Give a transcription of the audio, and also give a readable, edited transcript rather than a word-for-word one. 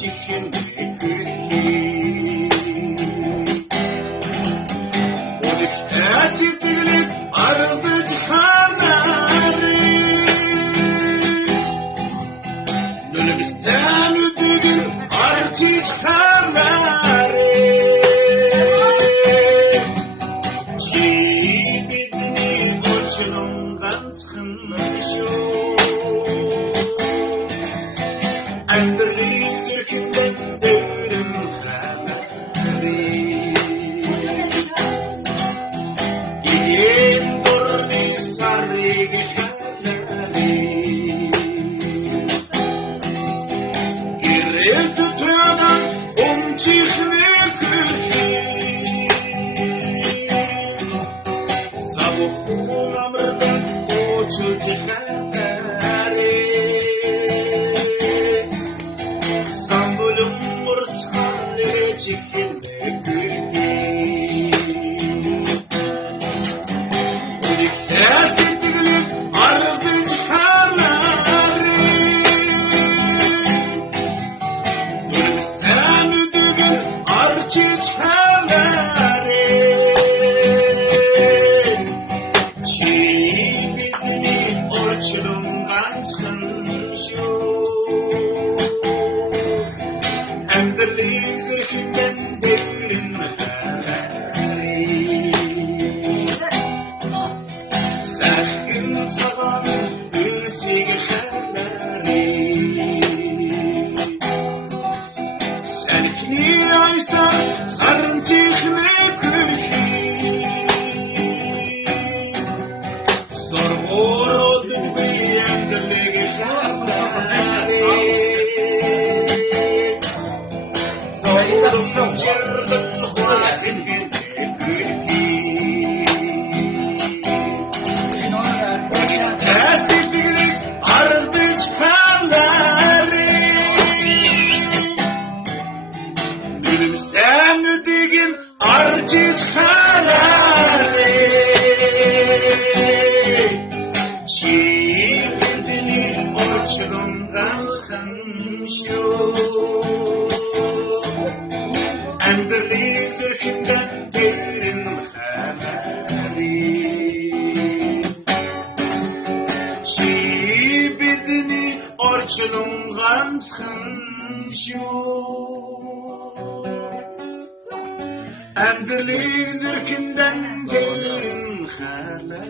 çirkin arıldı cihanları önümüzden ödüdün arıcı cihanları çiğnedini ölçünümden sıkınmışım Andırlı zülkünden dövürüm haberi İlin durdu sarı gülleri Giril tutuyordan çıkını kırdı Sabuhun amırdan uçuldu haberi Sambulun murskanları çekildi gülü Esindirilip arıldı cihanları Önümüzden ödügün arıcı cihanları Çiğnedini orçunumdan çıkınmışım Endirli zırhından devrin haberi Sahil saganın üsü haberi Senikini aysa sarın çıkını kırki Zor oldu bu endirli haberi Zorlum çırgın huatin bir Esindirilip arıldı cihanları Önümüzden ödegin arıcı cihanları Çiğnedini orçunumdan sıkınmışım Andırlı zülkünden derin haberi Çiğnedini orçunumdan sıkınmışım Andırlı zülkünden derin haberi